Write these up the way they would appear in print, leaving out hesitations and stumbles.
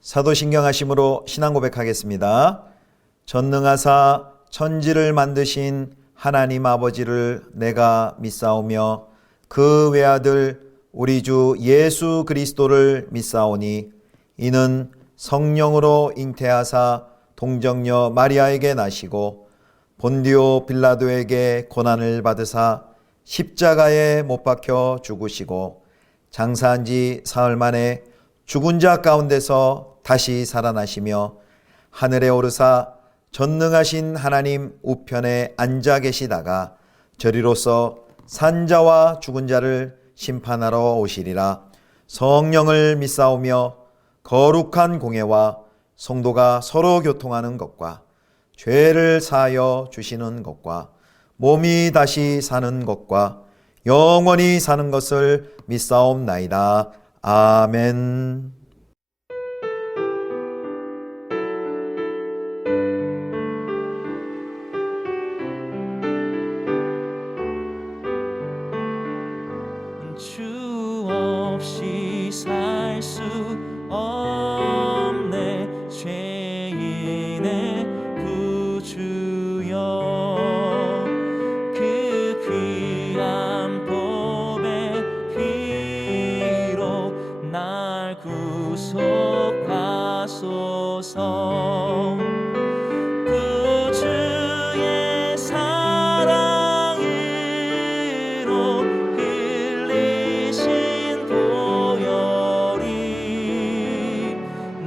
사도신경 하심으로 신앙 고백하겠습니다. 전능하사 천지를 만드신 하나님 아버지를 내가 믿사오며 그 외아들 우리 주 예수 그리스도를 믿사오니 이는 성령으로 잉태하사 동정녀 마리아에게 나시고 본디오 빌라도에게 고난을 받으사 십자가에 못 박혀 죽으시고 장사한 지 사흘 만에 죽은 자 가운데서 다시 살아나시며 하늘에 오르사 전능하신 하나님 우편에 앉아 계시다가 저리로서 산자와 죽은 자를 심판하러 오시리라. 성령을 믿사오며 거룩한 공예와 성도가 서로 교통하는 것과 죄를 사하여 주시는 것과 몸이 다시 사는 것과 영원히 사는 것을 믿사옵나이다. 아멘. 주 없이 살 수 없네 죄인의 구주여 그 귀한 보배 피로 날 구속하소서 구주의 사랑으로 흘리신 보혈이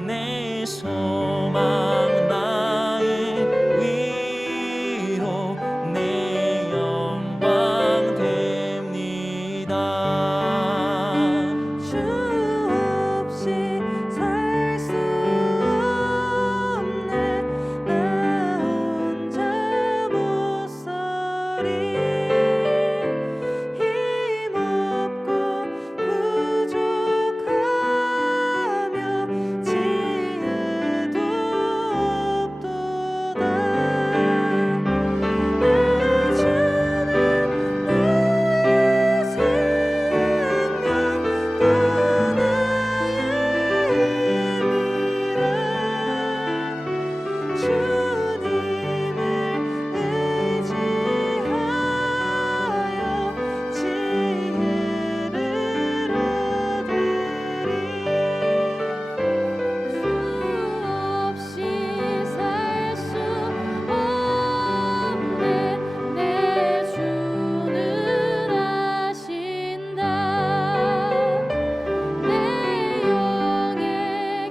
내 소망 나의 위로 내 영광 됩니다. 주 없이 살 수 없네 나 혼자 못 살이 힘없고 부족하며 지혜도 없도다 내 주는 나의 생명 또 나의 힘이라 주님을 의지하여 지혜를 얻으리 주 없이 살 수 없네 내 주는 아신다 내 영의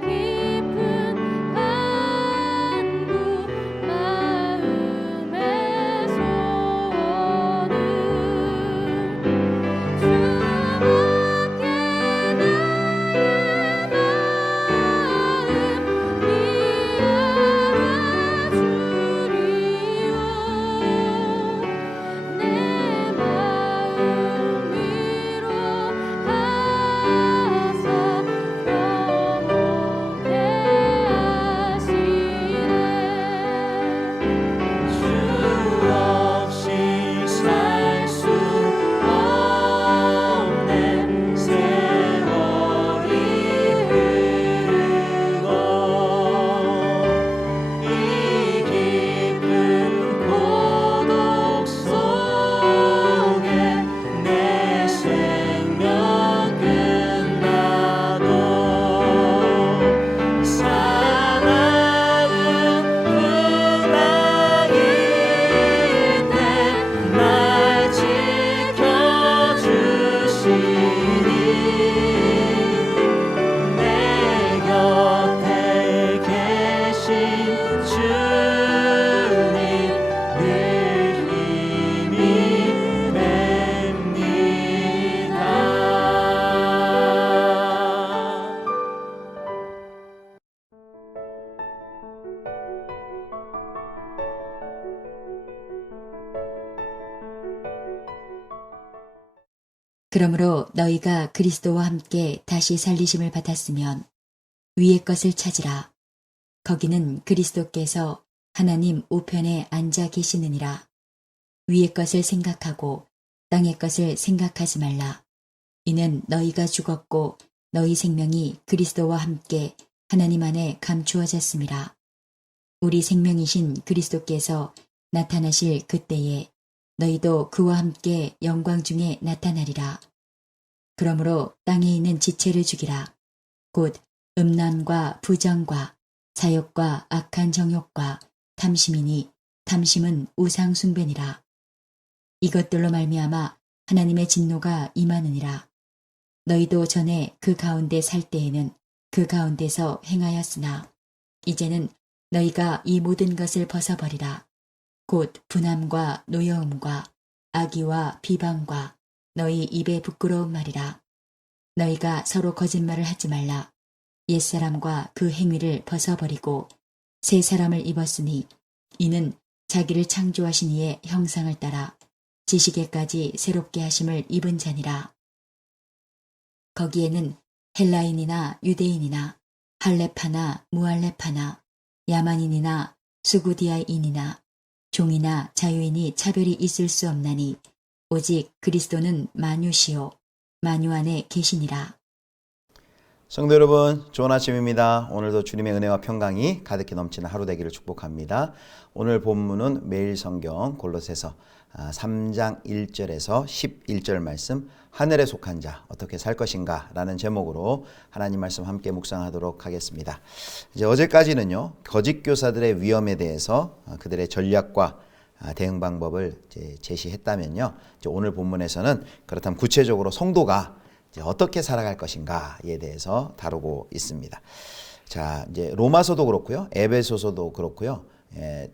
깊은 간구 마음의 소원은 주밖에 나의 마음 이알아주리요 내 마음 위로 하사 평온케 하시네 주 없이 살 수 없네 세월이 흐르고 이 깊은 고독 속에 내 생명 끝나도 사나운 풍랑일 때 날 지켜주시니 내 곁에 계신 주님 늘 힘이 됩니다. 그러므로 너희가 그리스도와 함께 다시 살리심을 받았으면 위의 것을 찾으라. 거기는 그리스도께서 하나님 우편에 앉아 계시느니라. 위의 것을 생각하고 땅의 것을 생각하지 말라. 이는 너희가 죽었고 너희 생명이 그리스도와 함께 하나님 안에 감추어졌습니다. 우리 생명이신 그리스도께서 나타나실 그때에 너희도 그와 함께 영광 중에 나타나리라. 그러므로 땅에 있는 지체를 죽이라. 곧 음란과 부정과 사욕과 악한 정욕과 탐심이니 탐심은 우상 숭배니라. 이것들로 말미암아 하나님의 진노가 임하느니라. 너희도 전에 그 가운데 살 때에는 그 가운데서 행하였으나 이제는 너희가 이 모든 것을 벗어버리라. 곧 분함과 노여움과 악의와 비방과 너희 입의 부끄러운 말이라. 너희가 서로 거짓말을 하지 말라. 옛사람과 그 행위를 벗어버리고 새 사람을 입었으니 이는 자기를 창조하신 이의 형상을 따라 지식에까지 새롭게 하심을 입은 자니라. 거기에는 헬라인이나 유대인이나 할레파나 무할레파나 야만인이나 수구디아인이나 종이나 자유인이 차별이 있을 수 없나니 오직 그리스도는 만유시요 만유 안에 계시니라. 성도 여러분, 좋은 아침입니다. 오늘도 주님의 은혜와 평강이 가득히 넘치는 하루 되기를 축복합니다. 오늘 본문은 매일 성경 골로새서 3장 1절에서 11절 말씀, 하늘에 속한 자 어떻게 살 것인가 라는 제목으로 하나님 말씀 함께 묵상하도록 하겠습니다. 이제 어제까지는요, 거짓 교사들의 위험에 대해서 그들의 전략과 대응 방법을 제시했다면요, 이제 오늘 본문에서는 그렇다면 구체적으로 성도가 이제 어떻게 살아갈 것인가에 대해서 다루고 있습니다. 자, 이제 로마서도 그렇고요, 에베소서도 그렇고요.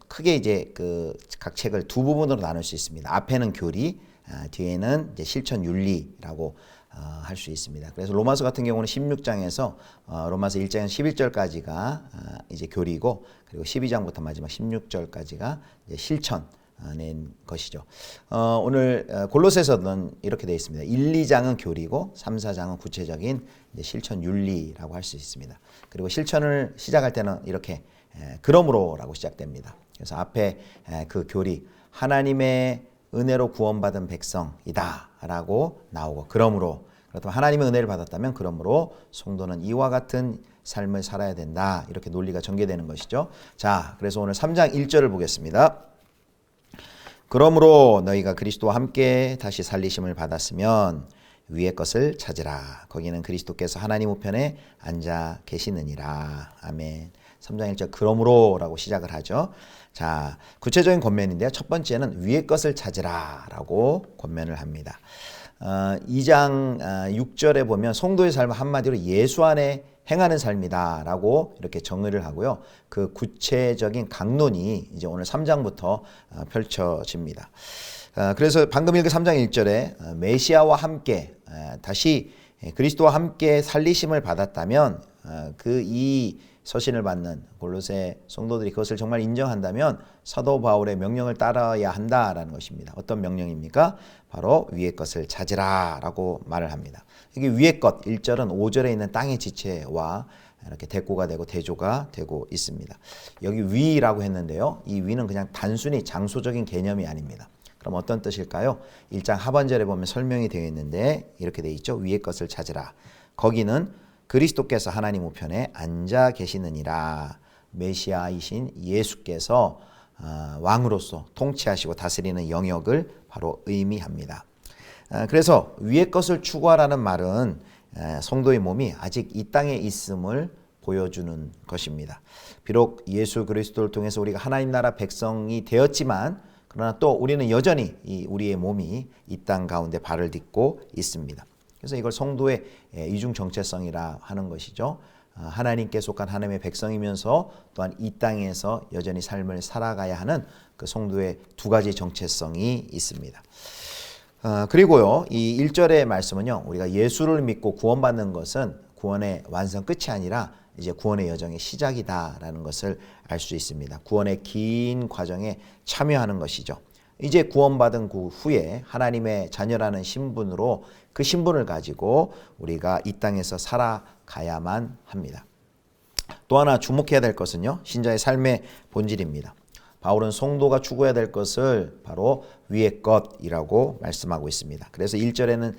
크게 이제 그 각 책을 두 부분으로 나눌 수 있습니다. 앞에는 교리, 뒤에는 이제 실천 윤리라고 할 수 있습니다. 그래서 로마서 같은 경우는 16장에서 로마서 1장에서 11절까지가 이제 교리고, 그리고 12장부터 마지막 16절까지가 이제 실천 낸 것이죠. 오늘 골로새서는 이렇게 되어 있습니다. 1, 2장은 교리고 3, 4장은 구체적인 이제 실천 윤리라고 할 수 있습니다. 그리고 실천을 시작할 때는 이렇게 그러므로라고 시작됩니다. 그래서 앞에 그 교리, 하나님의 은혜로 구원받은 백성이다 라고 나오고, 그러므로, 그렇다면 하나님의 은혜를 받았다면 그러므로 성도는 이와 같은 삶을 살아야 된다, 이렇게 논리가 전개되는 것이죠. 자, 그래서 오늘 3장 1절을 보겠습니다. 그러므로 너희가 그리스도와 함께 다시 살리심을 받았으면 위의 것을 찾으라. 거기는 그리스도께서 하나님 우편에 앉아 계시느니라. 아멘. 3장 1절 그러므로라고 시작을 하죠. 자, 구체적인 권면인데요. 첫 번째는 위의 것을 찾으라 라고 권면을 합니다. 2장 6절에 보면 성도의 삶은 한마디로 예수 안에 행하는 삶이다 라고 이렇게 정의를 하고요. 그 구체적인 강론이 이제 오늘 3장부터 펼쳐집니다. 그래서 방금 읽은 3장 1절에 메시아와 함께 다시 그리스도와 함께 살리심을 받았다면 그 이 서신을 받는 골로새 성도들이 그것을 정말 인정한다면 사도 바울의 명령을 따라야 한다라는 것입니다. 어떤 명령입니까? 바로 위의 것을 찾으라 라고 말을 합니다. 이게 위의 것, 1절은 5절에 있는 땅의 지체와 이렇게 대꾸가 되고 대조가 되고 있습니다. 여기 위라고 했는데요, 이 위는 그냥 단순히 장소적인 개념이 아닙니다. 그럼 어떤 뜻일까요? 1장 하반절에 보면 설명이 되어 있는데 이렇게 되어 있죠. 위의 것을 찾으라. 거기는 그리스도께서 하나님 우편에 앉아 계시느니라. 메시아이신 예수께서 왕으로서 통치하시고 다스리는 영역을 바로 의미합니다. 그래서 위의 것을 추구하라는 말은 성도의 몸이 아직 이 땅에 있음을 보여주는 것입니다. 비록 예수 그리스도를 통해서 우리가 하나님 나라 백성이 되었지만, 그러나 또 우리는 여전히 우리의 몸이 이 땅 가운데 발을 딛고 있습니다. 그래서 이걸 성도의 이중 정체성이라 하는 것이죠. 하나님께 속한 하나님의 백성이면서 또한 이 땅에서 여전히 삶을 살아가야 하는 그 성도의 두 가지 정체성이 있습니다. 그리고요, 이 1절의 말씀은요, 우리가 예수를 믿고 구원받는 것은 구원의 완성 끝이 아니라 이제 구원의 여정의 시작이다라는 것을 알 수 있습니다. 구원의 긴 과정에 참여하는 것이죠. 이제 구원받은 그 후에 하나님의 자녀라는 신분으로 그 신분을 가지고 우리가 이 땅에서 살아가야만 합니다. 또 하나 주목해야 될 것은요, 신자의 삶의 본질입니다. 바울은 성도가 추구해야 될 것을 바로 위의 것이라고 말씀하고 있습니다. 그래서 1절에는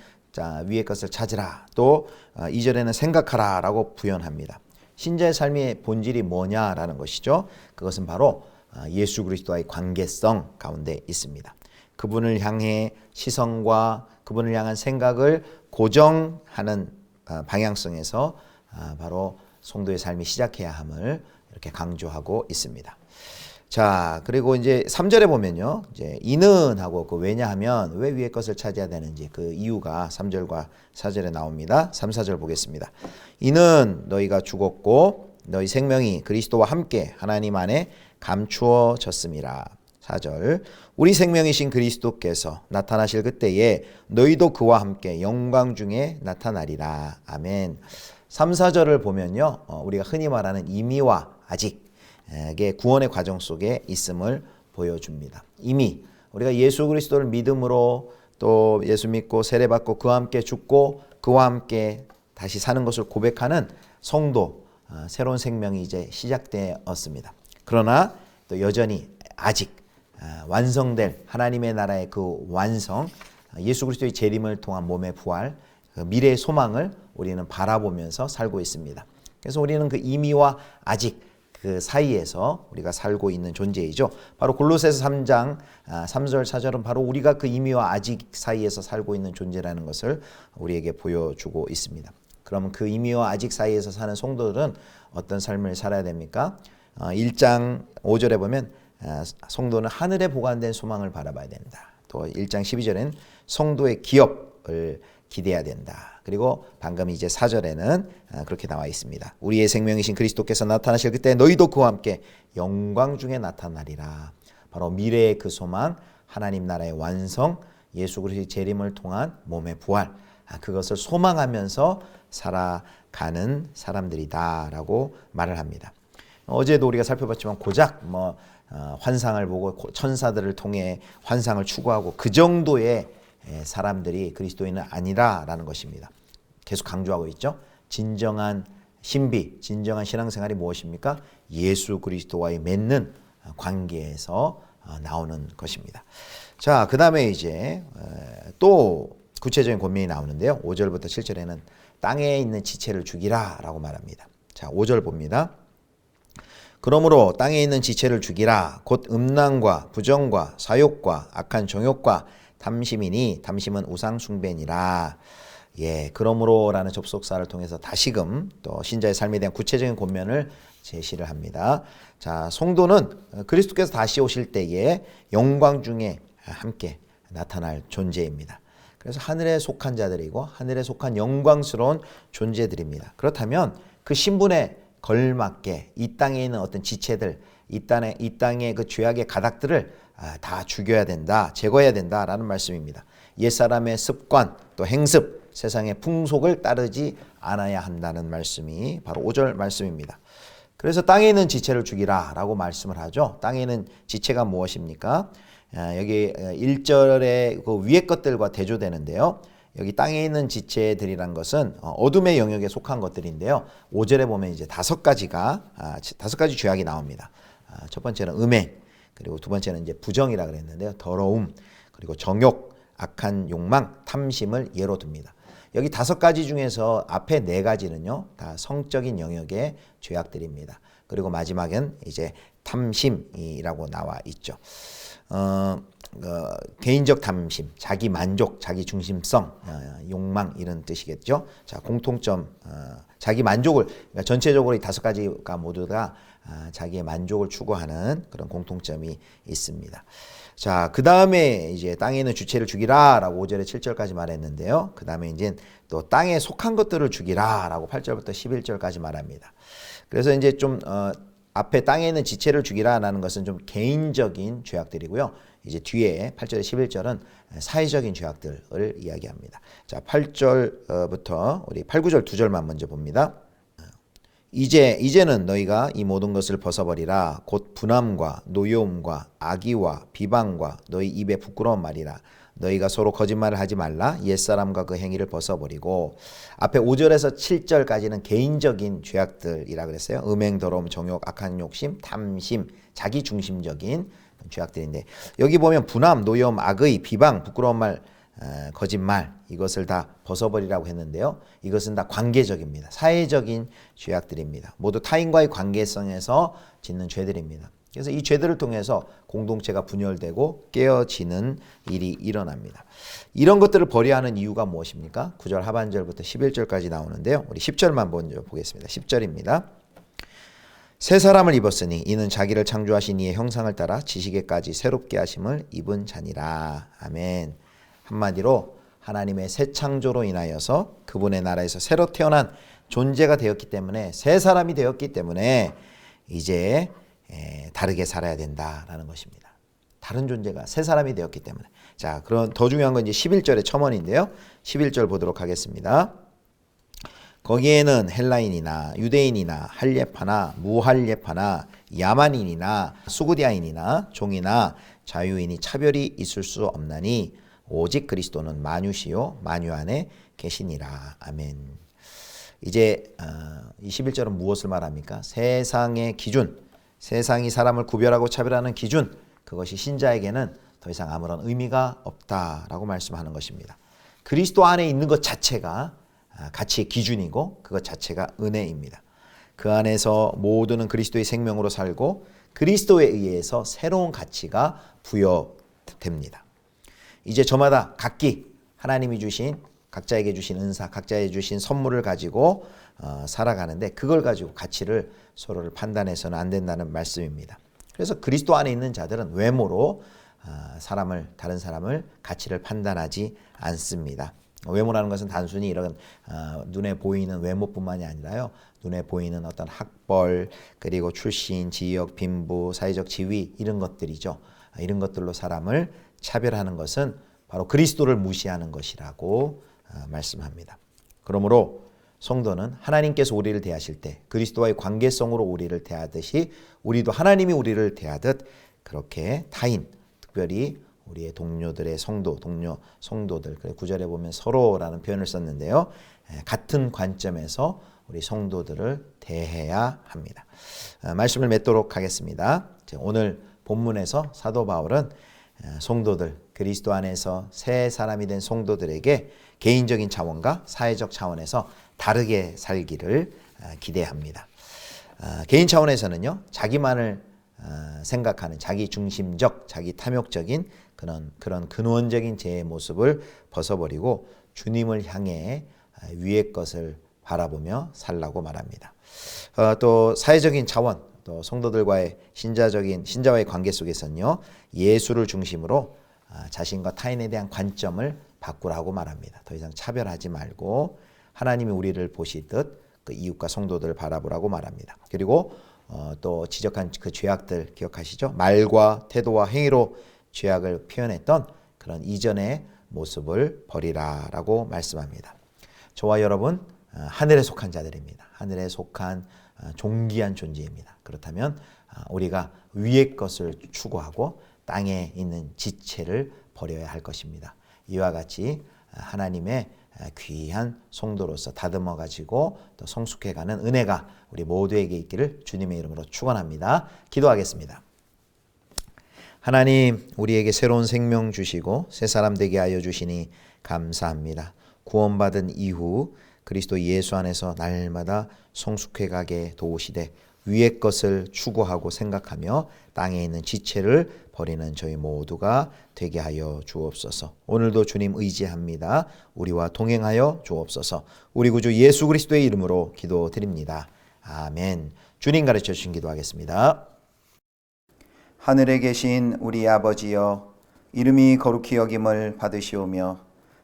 위의 것을 찾으라, 또 2절에는 생각하라 라고 부연합니다. 신자의 삶의 본질이 뭐냐라는 것이죠. 그것은 바로 예수 그리스도와의 관계성 가운데 있습니다. 그분을 향해 시선과 그분을 향한 생각을 고정하는 방향성에서 바로 성도의 삶이 시작해야 함을 이렇게 강조하고 있습니다. 자, 그리고 이제 3절에 보면요. 이제 이는 하고 그 왜냐하면 왜 위의 것을 찾아야 되는지 그 이유가 3절과 4절에 나옵니다. 3, 4절 보겠습니다. 이는 너희가 죽었고 너희 생명이 그리스도와 함께 하나님 안에 감추어졌음이라. 4절 우리 생명이신 그리스도께서 나타나실 그때에 너희도 그와 함께 영광 중에 나타나리라. 아멘. 3, 4절을 보면요. 우리가 흔히 말하는 이미와 아직의 구원의 과정 속에 있음을 보여줍니다. 이미 우리가 예수 그리스도를 믿음으로 또 예수 믿고 세례받고 그와 함께 죽고 그와 함께 다시 사는 것을 고백하는 성도, 새로운 생명이 이제 시작되었습니다. 그러나 또 여전히 아직 완성될 하나님의 나라의 그 완성, 예수 그리스도의 재림을 통한 몸의 부활, 그 미래의 소망을 우리는 바라보면서 살고 있습니다. 그래서 우리는 그 이미와 아직 그 사이에서 우리가 살고 있는 존재이죠. 바로 골로새서 3장 3절 4절은 바로 우리가 그 이미와 아직 사이에서 살고 있는 존재라는 것을 우리에게 보여주고 있습니다. 그러면 그 이미와 아직 사이에서 사는 성도들은 어떤 삶을 살아야 됩니까? 1장 5절에 보면 성도는 하늘에 보관된 소망을 바라봐야 된다. 또 1장 12절에는 성도의 기업을 기대해야 된다. 그리고 방금 이제 4절에는 그렇게 나와 있습니다. 우리의 생명이신 그리스도께서 나타나실 그때 너희도 그와 함께 영광 중에 나타나리라. 바로 미래의 그 소망, 하나님 나라의 완성, 예수 그리스도의 재림을 통한 몸의 부활, 그것을 소망하면서 살아가는 사람들이다라고 말을 합니다. 어제도 우리가 살펴봤지만 고작 환상을 보고 천사들을 통해 환상을 추구하고 그 정도의 사람들이 그리스도인은 아니라라는 것입니다. 계속 강조하고 있죠. 진정한 신비, 진정한 신앙생활이 무엇입니까? 예수 그리스도와의 맺는 관계에서 나오는 것입니다. 자, 그 다음에 이제 또 구체적인 권면이 나오는데요. 5절부터 7절에는 땅에 있는 지체를 죽이라 라고 말합니다. 자, 5절 봅니다. 그러므로 땅에 있는 지체를 죽이라. 곧 음란과 부정과 사욕과 악한 정욕과 탐심이니 탐심은 우상 숭배니라. 예, 그러므로라는 접속사를 통해서 다시금 또 신자의 삶에 대한 구체적인 권면을 제시를 합니다. 자, 성도는 그리스도께서 다시 오실 때에 영광 중에 함께 나타날 존재입니다. 그래서 하늘에 속한 자들이고 하늘에 속한 영광스러운 존재들입니다. 그렇다면 그 신분에 걸맞게 이 땅에 있는 어떤 지체들, 이 땅의 그 죄악의 가닥들을 다 죽여야 된다, 제거해야 된다라는 말씀입니다. 옛사람의 습관, 또 행습, 세상의 풍속을 따르지 않아야 한다는 말씀이 바로 5절 말씀입니다. 그래서 땅에 있는 지체를 죽이라 라고 말씀을 하죠. 땅에 있는 지체가 무엇입니까? 여기 1절에 그 위의 것들과 대조되는데요. 여기 땅에 있는 지체들이란 것은 어둠의 영역에 속한 것들인데요. 5절에 보면 이제 5가지 죄악이 나옵니다. 첫 번째는 음행, 그리고 두 번째는 이제 부정이라 그랬는데요. 더러움, 그리고 정욕, 악한 욕망, 탐심을 예로 듭니다. 여기 5가지 중에서 앞에 4가지는요, 다 성적인 영역의 죄악들입니다. 그리고 마지막엔 이제 탐심이라고 나와 있죠. 개인적 탐심, 자기 만족, 자기 중심성, 욕망 이런 뜻이겠죠. 자, 공통점, 자기 만족을 그러니까 전체적으로 이 5가지가 모두 다 자기의 만족을 추구하는 그런 공통점이 있습니다. 자, 그 다음에 이제 땅에 있는 주체를 죽이라라고 5절에 7절까지 말했는데요. 그 다음에 이제 또 땅에 속한 것들을 죽이라라고 8절부터 11절까지 말합니다. 그래서 이제 좀 앞에 땅에 있는 지체를 죽이라라는 것은 좀 개인적인 죄악들이고요. 이제 뒤에 8절에 11절은 사회적인 죄악들을 이야기합니다. 자, 8절부터 우리 8, 9절 2절만 먼저 봅니다. 이제는 너희가 이 모든 것을 벗어버리라. 곧 분함과 노여움과 악의와 비방과 너희 입에 부끄러운 말이라. 너희가 서로 거짓말을 하지 말라. 옛사람과 그 행위를 벗어버리고. 앞에 5절에서 7절까지는 개인적인 죄악들이라 그랬어요. 음행, 더러움, 정욕, 악한 욕심, 탐심, 자기중심적인 죄악들인데 여기 보면 분함, 노여움, 악의, 비방, 부끄러운 말 거짓말 이것을 다 벗어버리라고 했는데요. 이것은 다 관계적입니다. 사회적인 죄악들입니다. 모두 타인과의 관계성에서 짓는 죄들입니다. 그래서 이 죄들을 통해서 공동체가 분열되고 깨어지는 일이 일어납니다. 이런 것들을 버려야 하는 이유가 무엇입니까? 9절 하반절부터 11절까지 나오는데요. 우리 10절만 먼저 보겠습니다. 10절입니다. 새 사람을 입었으니 이는 자기를 창조하신 이의 형상을 따라 지식에까지 새롭게 하심을 입은 자니라. 아멘. 한마디로 하나님의 새 창조로 인하여서 그분의 나라에서 새로 태어난 존재가 되었기 때문에 새 사람이 되었기 때문에 이제 다르게 살아야 된다라는 것입니다. 다른 존재가 새 사람이 되었기 때문에. 자, 그럼 더 중요한 건 이제 11절의 첨언인데요. 11절 보도록 하겠습니다. 거기에는 헬라인이나 유대인이나 할례파나 무할례파나 야만인이나 수구디아인이나 종이나 자유인이 차별이 있을 수 없나니 오직 그리스도는 만유시요 만유 안에 계시니라. 아멘. 이제 21절은 무엇을 말합니까? 세상의 기준, 세상이 사람을 구별하고 차별하는 기준, 그것이 신자에게는 더 이상 아무런 의미가 없다라고 말씀하는 것입니다. 그리스도 안에 있는 것 자체가 가치의 기준이고 그것 자체가 은혜입니다. 그 안에서 모두는 그리스도의 생명으로 살고 그리스도에 의해서 새로운 가치가 부여됩니다. 이제 저마다 각기 하나님이 주신 각자에게 주신 은사, 각자에게 주신 선물을 가지고 살아가는데 그걸 가지고 가치를 서로를 판단해서는 안 된다는 말씀입니다. 그래서 그리스도 안에 있는 자들은 외모로 다른 사람을 가치를 판단하지 않습니다. 외모라는 것은 단순히 이런 눈에 보이는 외모뿐만이 아니라요. 눈에 보이는 어떤 학벌, 그리고 출신, 지역, 빈부, 사회적 지위 이런 것들이죠. 이런 것들로 사람을 차별하는 것은 바로 그리스도를 무시하는 것이라고 말씀합니다. 그러므로 성도는 하나님께서 우리를 대하실 때 그리스도와의 관계성으로 우리를 대하듯이 우리도 하나님이 우리를 대하듯 그렇게 타인, 특별히 우리의 동료들의 성도들 9절에 보면 서로라는 표현을 썼는데요. 같은 관점에서 우리 성도들을 대해야 합니다. 말씀을 맺도록 하겠습니다. 오늘 본문에서 사도 바울은 성도들, 그리스도 안에서 새 사람이 된 성도들에게 개인적인 차원과 사회적 차원에서 다르게 살기를 기대합니다. 개인 차원에서는요, 자기만을 생각하는 자기 중심적, 자기 탐욕적인 그런 근원적인 제 모습을 벗어버리고 주님을 향해 위의 것을 바라보며 살라고 말합니다. 또 사회적인 차원, 또 성도들과의 신자와의 관계 속에서는요, 예수를 중심으로 자신과 타인에 대한 관점을 바꾸라고 말합니다. 더 이상 차별하지 말고 하나님이 우리를 보시듯 그 이웃과 성도들을 바라보라고 말합니다. 그리고 또 지적한 그 죄악들 기억하시죠? 말과 태도와 행위로 죄악을 표현했던 그런 이전의 모습을 버리라라고 말씀합니다. 저와 여러분 하늘에 속한 자들입니다. 하늘에 속한 존귀한 존재입니다. 그렇다면 우리가 위의 것을 추구하고 땅에 있는 지체를 버려야 할 것입니다. 이와 같이 하나님의 귀한 성도로서 다듬어 가지고 또 성숙해가는 은혜가 우리 모두에게 있기를 주님의 이름으로 축원합니다. 기도하겠습니다. 하나님, 우리에게 새로운 생명 주시고 새 사람 되게 하여 주시니 감사합니다. 구원받은 이후 그리스도 예수 안에서 날마다 성숙해가게 도우시되 위의 것을 추구하고 생각하며 땅에 있는 지체를 버리는 저희 모두가 되게 하여 주옵소서. 오늘도 주님 의지합니다. 우리와 동행하여 주옵소서. 우리 구주 예수 그리스도의 이름으로 기도드립니다. 아멘. 주님 가르쳐 주신 기도하겠습니다. 하늘에 계신 우리 아버지여, 이름이 거룩히 여김을 받으시오며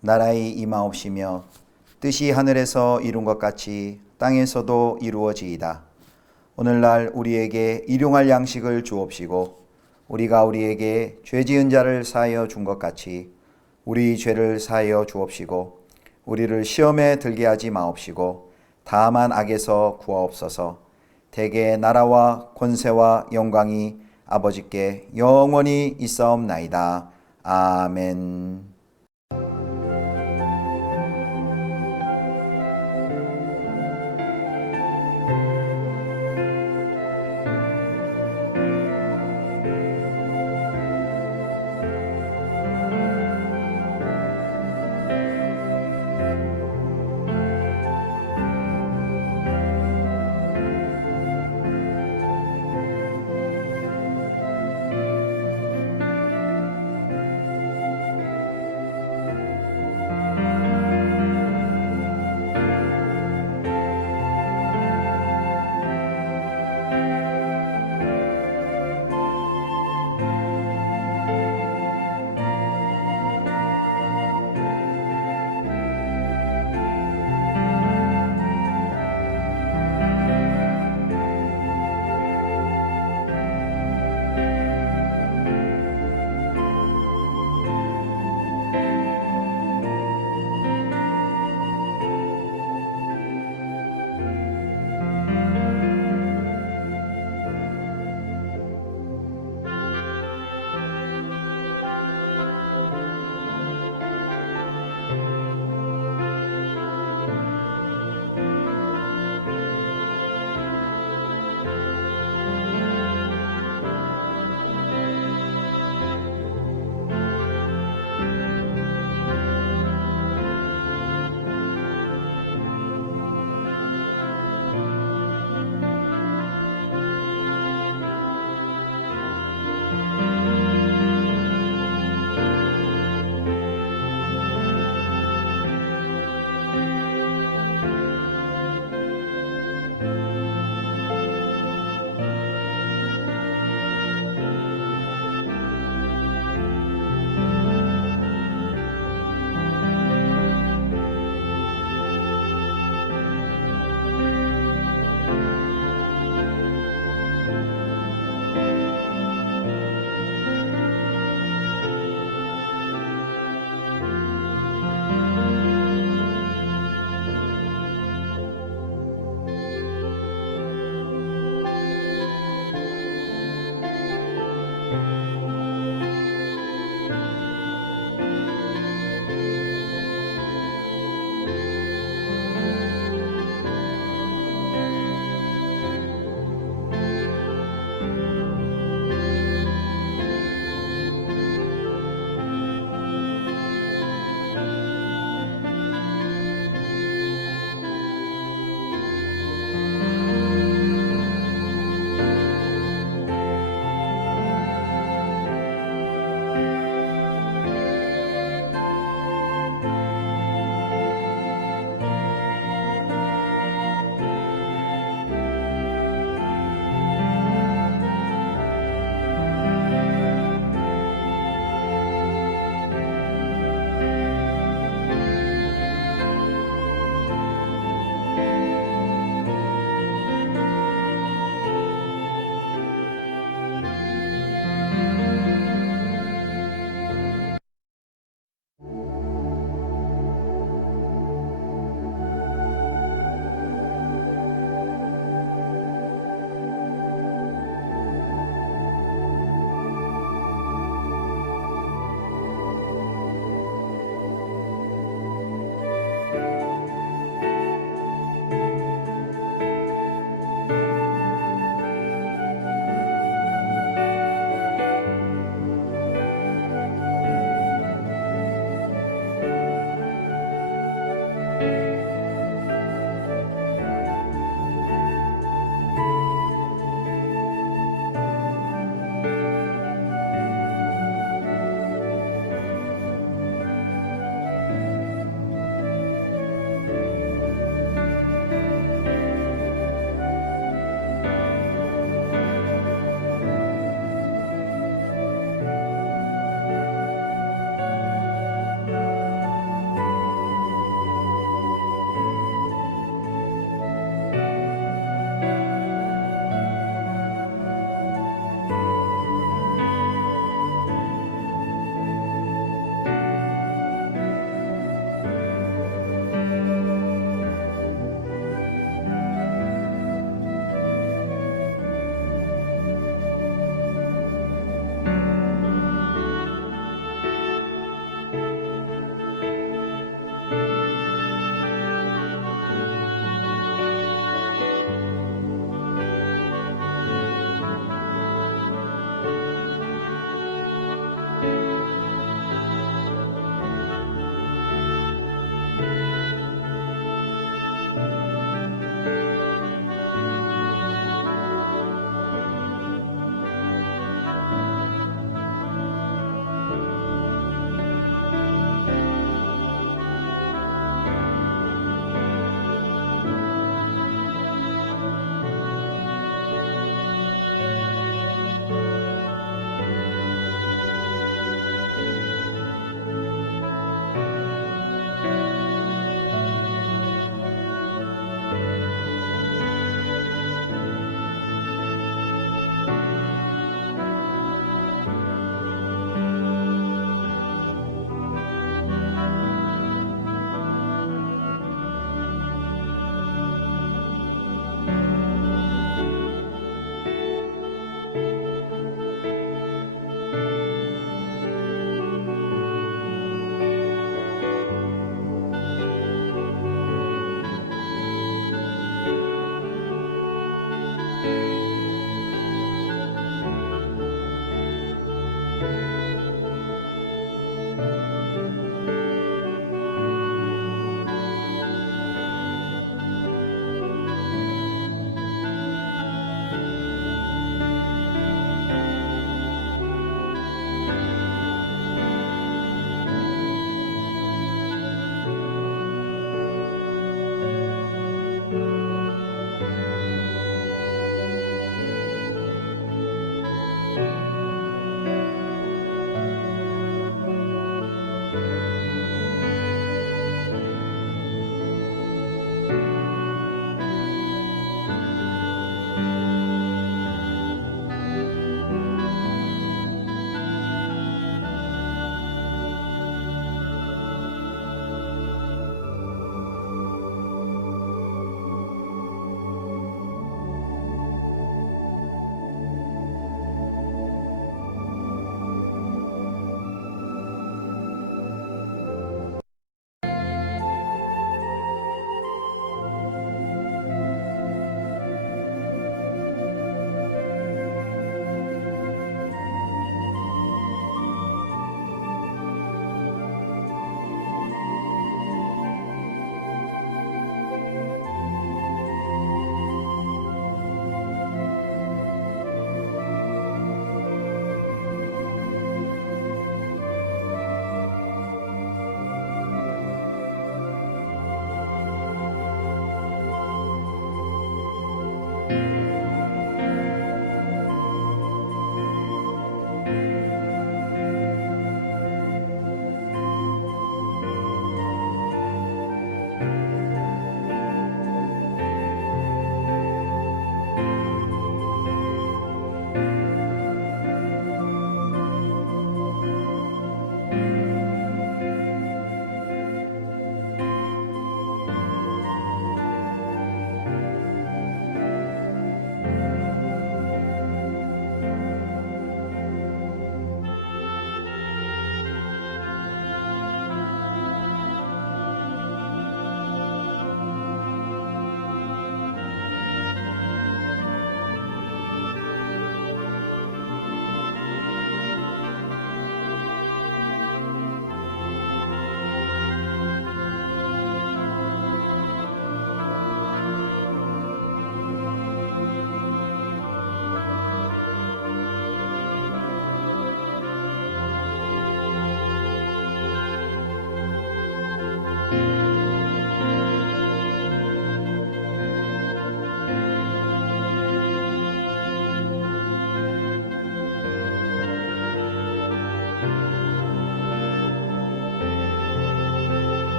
나라의 임하옵시며 뜻이 하늘에서 이룬 것 같이 땅에서도 이루어지이다. 오늘날 우리에게 일용할 양식을 주옵시고 우리가 우리에게 죄 지은 자를 사하여 준 것 같이 우리 죄를 사하여 주옵시고 우리를 시험에 들게 하지 마옵시고 다만 악에서 구하옵소서. 대개 나라와 권세와 영광이 아버지께 영원히 있사옵나이다. 아멘.